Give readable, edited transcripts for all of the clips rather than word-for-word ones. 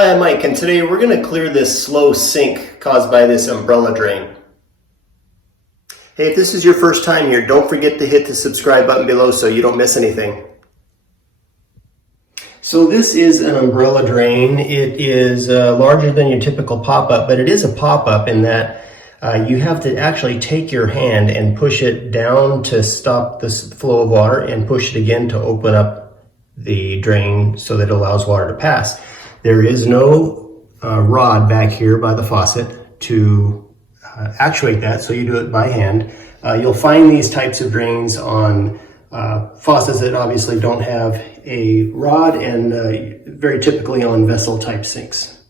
Hi, I'm Mike, and today we're going to clear this slow sink caused by this umbrella drain. Hey, if this is your first time here, don't forget to hit the subscribe button below so you don't miss anything. So this is an umbrella drain. It is larger than your typical pop-up, but it is a pop-up in that you have to actually take your hand and push it down to stop this flow of water and push it again to open up the drain so that it allows water to pass. There is no rod back here by the faucet to actuate that, so you do it by hand. You'll find these types of drains on faucets that obviously don't have a rod, and very typically on vessel type sinks.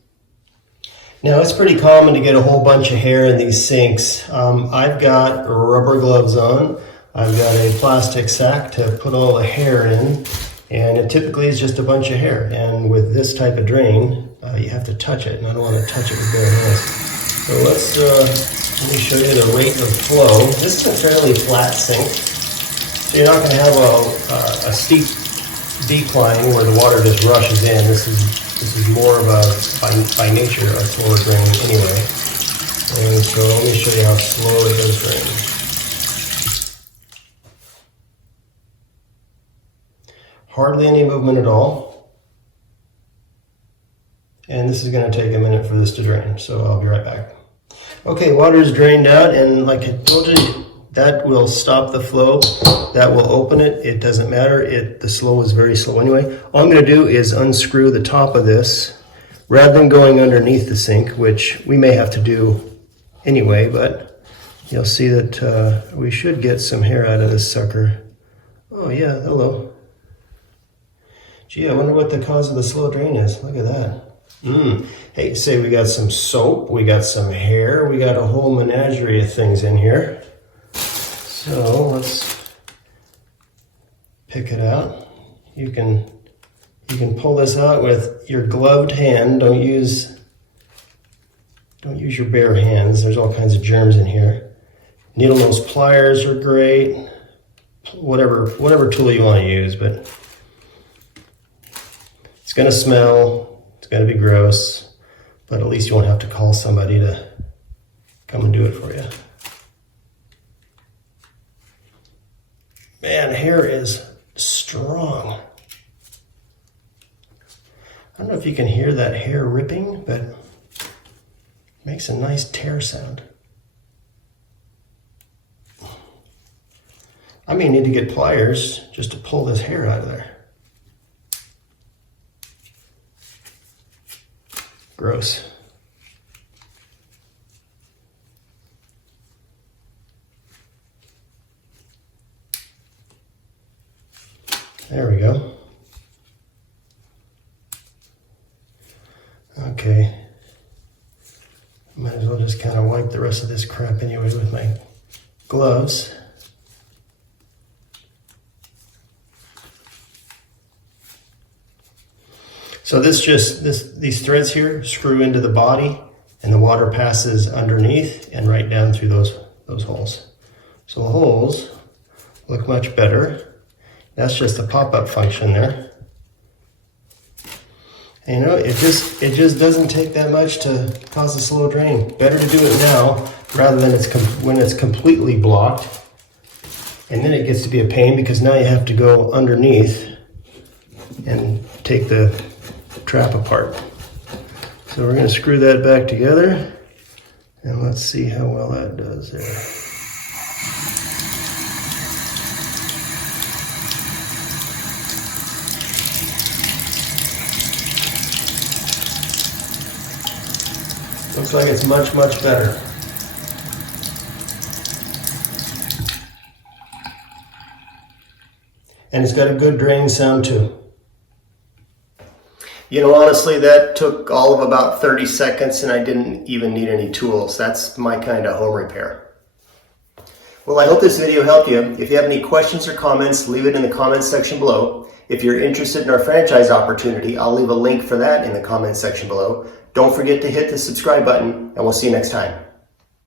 Now, it's pretty common to get a whole bunch of hair in these sinks. I've got rubber gloves on. I've got a plastic sack to put all the hair in, and it typically is just a bunch of hair. And with this type of drain, you have to touch it, and I don't want to touch it with bare hands. So let me show you the rate of flow. This is a fairly flat sink, so you're not going to have a steep decline where the water just rushes in. This is more of a, by nature, a slower drain anyway. And so let me show you how slow it does drain. Hardly any movement at all. And this is going to take a minute for this to drain, so I'll be right back. Okay, water is drained out, and like I told you, that will stop the flow. That will open it. It doesn't matter. The slow is very slow anyway. All I'm going to do is unscrew the top of this rather than going underneath the sink, which we may have to do anyway, but you'll see that we should get some hair out of this sucker. Oh yeah, hello. Gee, I wonder what the cause of the slow drain is. Look at that. Hey, say we got some soap, we got some hair, we got a whole menagerie of things in here. So let's pick it out. You can pull this out with your gloved hand. Don't use your bare hands. There's all kinds of germs in here. Needle nose pliers are great. Whatever tool you want to use, but it's going to smell, it's going to be gross, but at least you won't have to call somebody to come and do it for you. Man, hair is strong. I don't know if you can hear that hair ripping, but it makes a nice tear sound. I may need to get pliers just to pull this hair out of there. Gross. There we go. Okay. Might as well just kind of wipe the rest of this crap anyway with my gloves. So these threads here screw into the body, and the water passes underneath and right down through those holes. So the holes look much better. That's just a pop-up function there. And you know, it just doesn't take that much to cause a slow drain. Better to do it now rather than when it's completely blocked. And then it gets to be a pain because now you have to go underneath and take the trap apart. So we're going to screw that back together, and let's see how well that does there. Looks like it's much, much better. And it's got a good drain sound too. You know, honestly, that took all of about 30 seconds and I didn't even need any tools. That's my kind of home repair. Well, I hope this video helped you. If you have any questions or comments, leave it in the comments section below. If you're interested in our franchise opportunity, I'll leave a link for that in the comments section below. Don't forget to hit the subscribe button, and we'll see you next time.